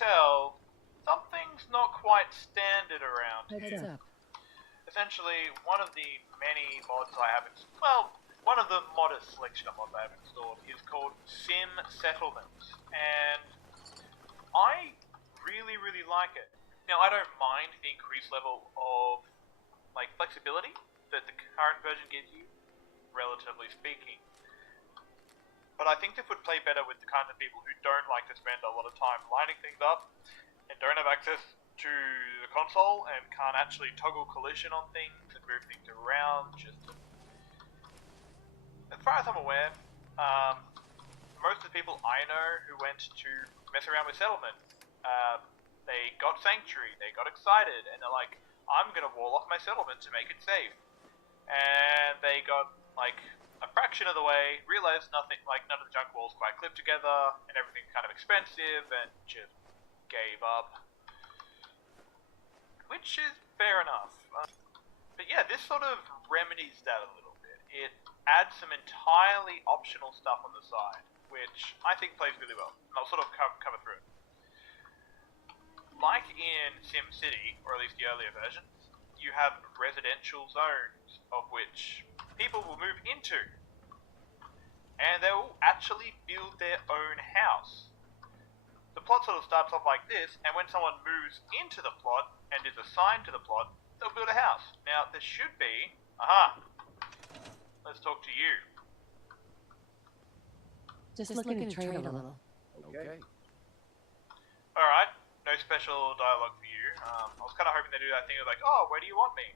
tell, something's not quite standard around Heads here. up. Essentially, one of the many mods I have installed, well, one of the modest selection of mods I have installed is called SimSettlements, and I really, really like it. Now, I don't mind the increased level of, like, flexibility that the current version gives you, relatively speaking. But I think this would play better with the kinds of people who don't like to spend a lot of time lining things up and don't have access to the console and can't actually toggle collision on things and move things around. As far as I'm aware, most of the people I know who went to mess around with settlements, they got Sanctuary, they got excited, and they're like, I'm gonna wall off my settlement to make it safe. And they got, like, a fraction of the way, realized none of the junk walls quite clip together, and everything's kind of expensive, and just gave up. Which is fair enough. But yeah, this sort of remedies that a little bit. It adds some entirely optional stuff on the side, which I think plays really well. And I'll sort of cover through it. Like in SimCity, or at least the earlier versions, you have residential zones, of which people will move into. And they will actually build their own house. The plot sort of starts off like this, and when someone moves into the plot and is assigned to the plot, they'll build a house. Now, there should be... Let's talk to you. Just looking to trade a little. Okay. Alright, no special dialogue for you. I was kind of hoping they'd do that thing of like, oh, where do you want me?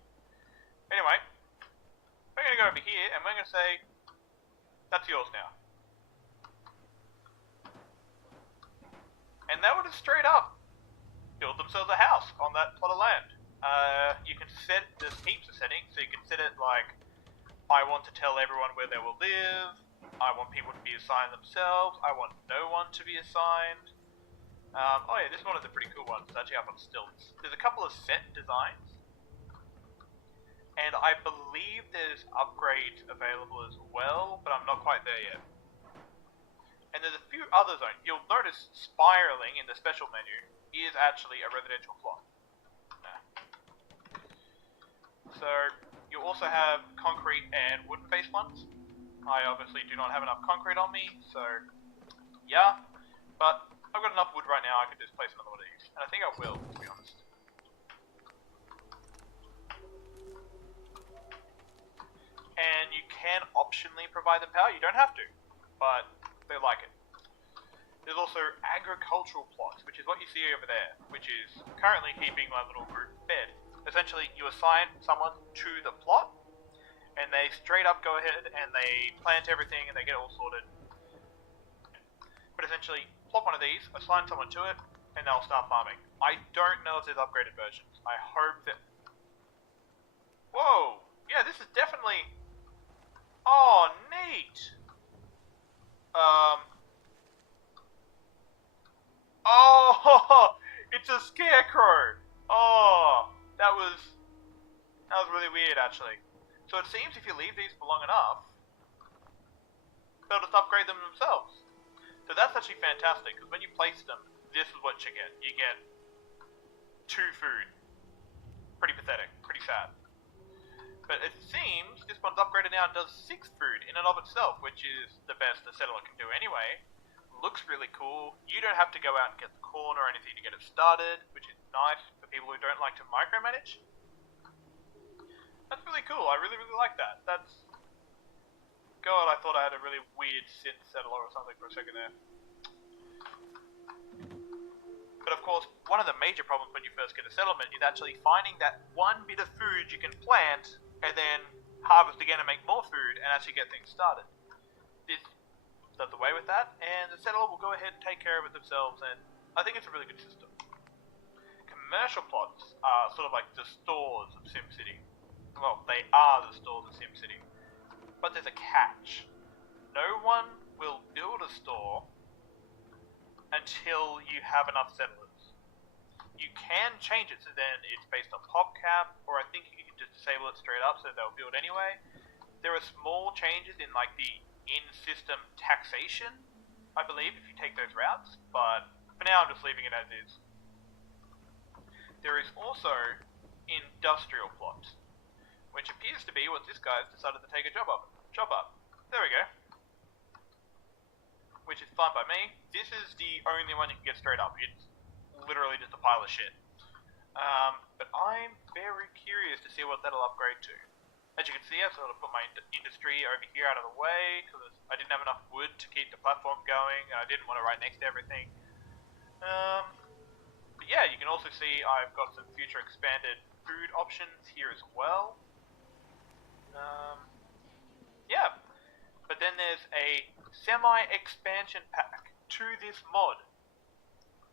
Anyway, we're going to go over here, and we're going to say, that's yours now. And they would have straight up build themselves a house on that plot of land. You can set, there's heaps of settings, so you can set it like, I want to tell everyone where they will live, I want people to be assigned themselves, I want no one to be assigned. Oh yeah, this one is a pretty cool one, it's actually up on stilts. There's a couple of set designs, and I believe there's upgrades available as well, but I'm not quite there yet. And there's a few other zones. You'll notice spiraling in the special menu is actually a residential plot. So, you also have concrete and wooden-based ones. I obviously do not have enough concrete on me, so yeah. But I've got enough wood right now, I could just place another one of these. And I think I will, to be honest. And you can optionally provide them power, you don't have to, but they like it. There's also agricultural plots, which is what you see over there, which is currently keeping my little group fed. Essentially, you assign someone to the plot, and they straight up go ahead and they plant everything and they get it all sorted. But essentially, plot one of these, assign someone to it, and they'll start farming. I don't know if there's upgraded versions. I hope that... Whoa! Yeah, this is definitely... Oh, neat! Oh, it's a scarecrow. Oh, that was really weird, actually. So it seems if you leave these for long enough, they'll just upgrade them themselves. So that's actually fantastic, because when you place them, this is what you get. You get 2 food. Pretty pathetic, pretty sad. But it seems this one's upgraded now and does 6 food in and of itself, which is the best a settler can do anyway. Looks really cool. You don't have to go out and get the corn or anything to get it started, which is nice for people who don't like to micromanage. That's really cool. I really, really like that. That's... God, I thought I had a really weird synth settler or something for a second there. But of course, one of the major problems when you first get a settlement is actually finding that one bit of food you can plant and then harvest again and make more food and actually get things started. This does away with that, and the settler will go ahead and take care of it themselves, and I think it's a really good system. Commercial plots are sort of like the stores of SimCity. Well, they are the stores of SimCity. But there's a catch. No one will build a store until you have enough settlers. You can change it so then it's based on PopCap, or I think you can just disable it straight up so they'll build anyway. There are small changes in like the in-system taxation, I believe, if you take those routes, but For now, I'm just leaving it as is. There is also industrial plots, which appears to be what this guy's decided to take a job up. There we go. Which is fine by me. This is the only one you can get straight up. It's literally just a pile of shit. But I'm very curious to see what that'll upgrade to. As you can see, I've sort of put my industry over here out of the way, because I didn't have enough wood to keep the platform going, and I didn't want it right next to everything. But yeah, you can also see I've got some future expanded food options here as well. Yeah. But then there's a semi-expansion pack to this mod,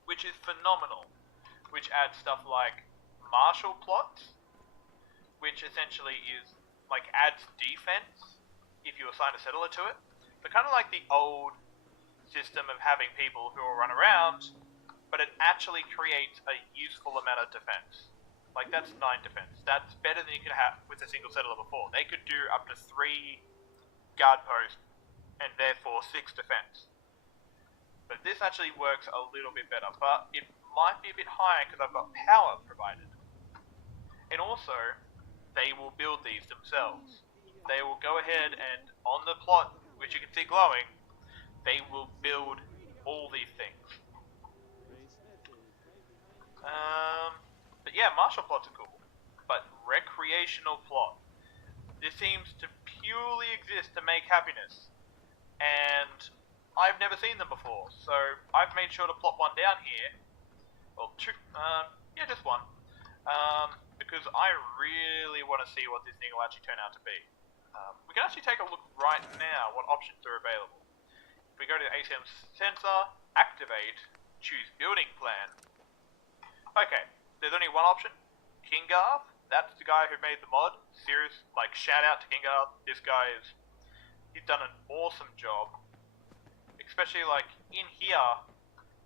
which is phenomenal, which adds stuff like martial plots, which essentially is like adds defense if you assign a settler to it. So kind of like the old system of having people who will run around, but it actually creates a useful amount of defense. Like that's 9 defense. That's better than you could have with a single settler before. They could do up to 3 guard posts and therefore 6 defense. But this actually works a little bit better, but it might be a bit higher because I've got power provided. And also, they will build these themselves. They will go ahead and, on the plot, which you can see glowing, they will build all these things. But yeah, martial plots are cool. But recreational plot. This seems to purely exist to make happiness. And I've never seen them before, so I've made sure to plot one down here. Well, 2, yeah, just one. Because I really want to see what this thing will actually turn out to be. We can actually take a look right now what options are available. If we go to the ACM sensor, activate, choose building plan. Okay, there's only one option, Kingarth. That's the guy who made the mod. Serious, like, shout out to Kingarth. This guy he's done an awesome job. Especially, like, in here,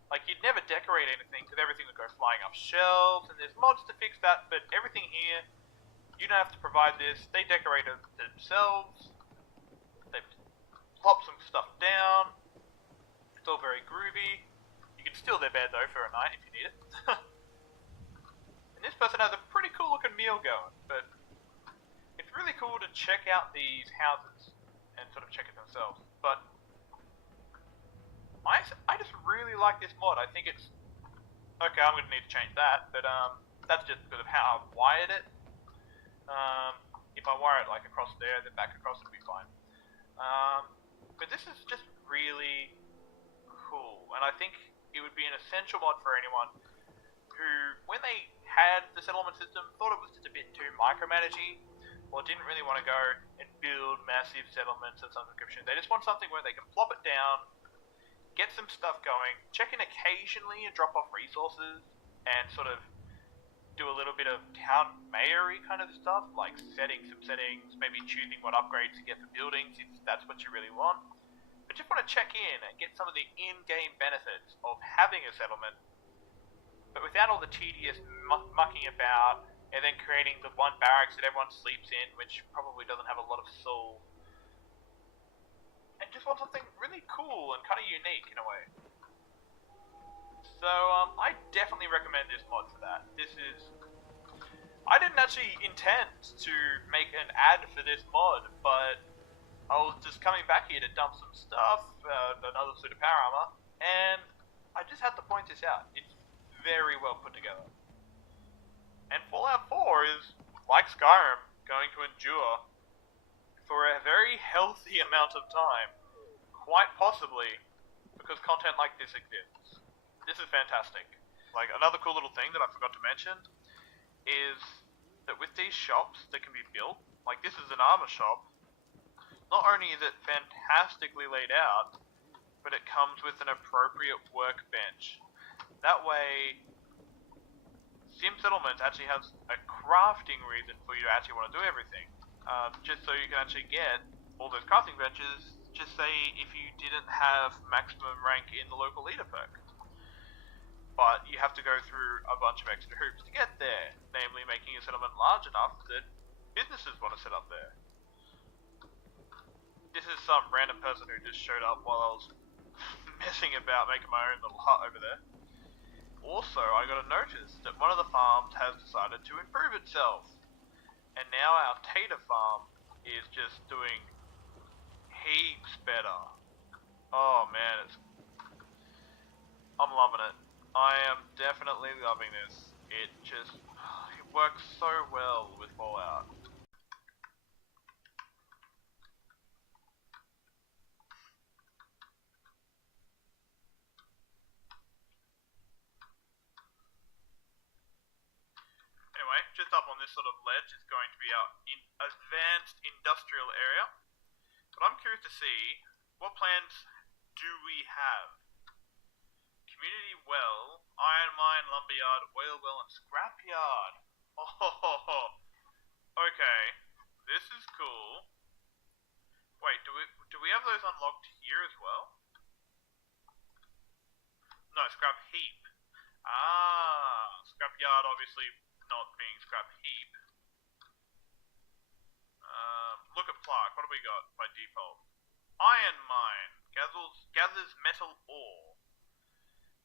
like, you'd never decorate anything because everything would go flying off shelves, and there's mods to fix that, but everything here, you don't have to provide this. They decorate it themselves. They plop some stuff down. It's all very groovy. You can steal their bed, though, for a night if you need it. And this person has a pretty cool looking meal going, but it's really cool to check out these houses and sort of check it themselves. But I just really like this mod. I think it's okay. I'm going to need to change that, but that's just because of how I've wired it. If I wire it like across there, then back across, it'll be fine. But this is just really cool, and I think it would be an essential mod for anyone who, when they had the settlement system, thought it was just a bit too micromanagey, or didn't really want to go and build massive settlements of some description. They just want something where they can plop it down, get some stuff going, check in occasionally and drop off resources, and sort of do a little bit of town mayory kind of stuff, like setting some settings, maybe choosing what upgrades to get for buildings if that's what you really want. But just want to check in and get some of the in-game benefits of having a settlement, but without all the tedious mucking about and then creating the one barracks that everyone sleeps in, which probably doesn't have a lot of soul. And just want something really cool and kind of unique in a way. So, I definitely recommend this mod for that. I didn't actually intend to make an ad for this mod, but I was just coming back here to dump some stuff, another suit of power armor, and I just had to point this out. It's very well put together. And Fallout 4 is, like Skyrim, going to endure for a very healthy amount of time. Quite possibly because content like this exists. This is fantastic. Like, another cool little thing that I forgot to mention is that with these shops that can be built, like this is an armor shop, not only is it fantastically laid out, but it comes with an appropriate workbench. That way, SimSettlements actually has a crafting reason for you to actually want to do everything. Just so you can actually get all those crafting benches, just say if you didn't have maximum rank in the local leader perk. But you have to go through a bunch of extra hoops to get there, namely making a settlement large enough that businesses want to set up there. This is some random person who just showed up while I was messing about making my own little hut over there. Also, I got a notice that one of the farms has decided to improve itself. And now our tater farm is just doing heaps better. Oh man, I'm loving it. I am definitely loving this. It works so well with Fallout. Anyway, just up on this sort of ledge is going to be our advanced industrial area. But I'm curious to see, what plans do we have? Community well, iron mine, lumberyard, oil well, and scrapyard. Oh, okay. This is cool. Wait, do we have those unlocked here as well? No, scrap heap. Ah, scrapyard obviously not being scrap heap. Look at Clark. What do we got by default? Iron mine gathers metal ore.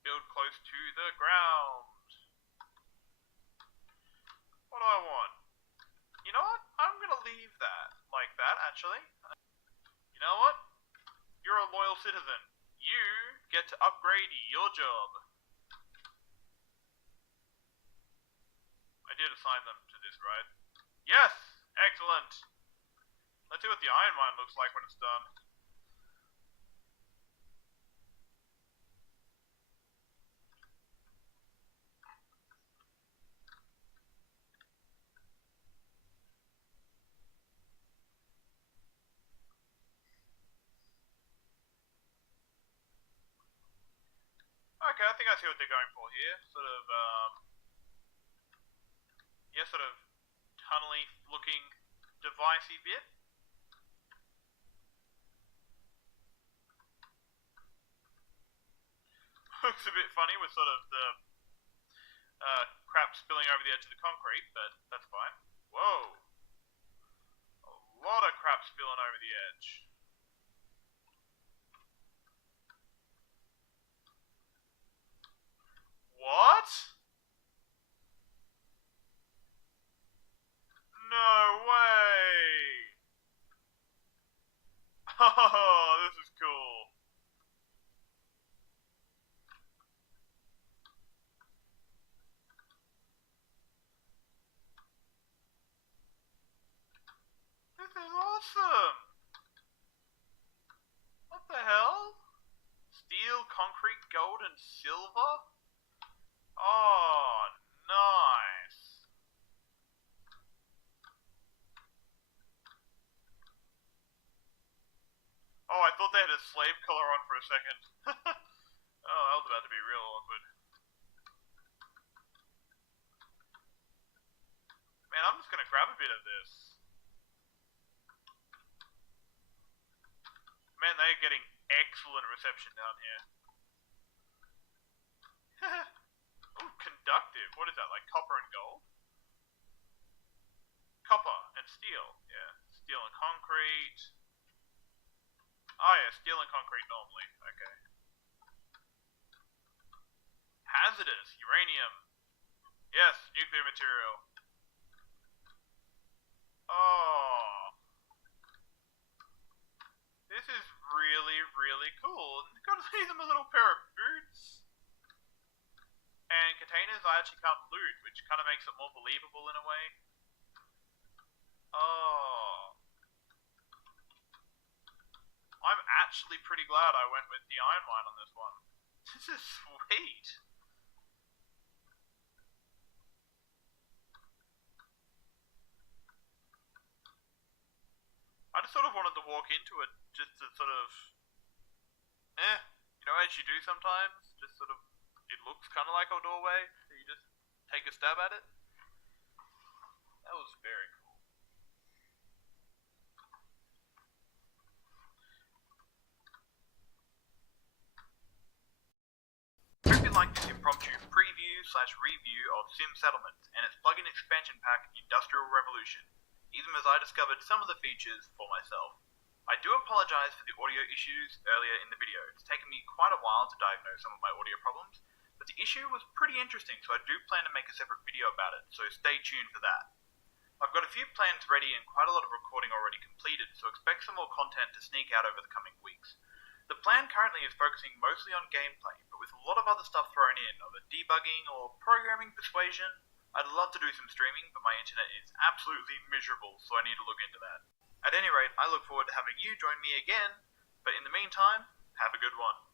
Build close to the ground. What do I want? You know what? I'm gonna leave that like that. Actually, you know what? You're a loyal citizen. You get to upgrade your job. I did assign them to this, right? Yes! Excellent! Let's see what the iron mine looks like when it's done. Okay, I think I see what they're going for here. Sort of, yeah, sort of tunnely looking devicey bit. Looks a bit funny with sort of the crap spilling over the edge of the concrete, but that's fine. Whoa! A lot of crap spilling over the edge. What? No way! Oh, this is cool. This is awesome! What the hell? Steel, concrete, gold, and silver? Oh, nice. Oh, I thought they had a slave collar on for a second. Oh, that was about to be real awkward. Man, I'm just gonna grab a bit of this. Man, they're getting excellent reception down here. Ooh, conductive. What is that, like copper and gold? Copper and steel, yeah. Steel and concrete. Oh yeah, steel and concrete normally, okay. Hazardous, uranium. Yes, nuclear material. Oh. This is really, really cool. Gotta leave them a little pair of boots. And containers I actually can't loot, which kind of makes it more believable in a way. Oh. I'm actually pretty glad I went with the iron mine on this one. This is sweet. I just sort of wanted to walk into it just to sort of, you know, as you do sometimes, just sort of, it looks kind of like a doorway, so you just take a stab at it. That was very cool. Hope you like this impromptu preview/review of SimSettlements and its plugin expansion pack Industrial Revolution, even as I discovered some of the features for myself. I do apologize for the audio issues earlier in the video. It's taken me quite a while to diagnose some of my audio problems, but the issue was pretty interesting, so I do plan to make a separate video about it, so stay tuned for that. I've got a few plans ready and quite a lot of recording already completed, so expect some more content to sneak out over the coming weeks. The plan currently is focusing mostly on gameplay, but with a lot of other stuff thrown in, either debugging or programming persuasion. I'd love to do some streaming, but my internet is absolutely miserable, so I need to look into that. At any rate, I look forward to having you join me again, but in the meantime, have a good one.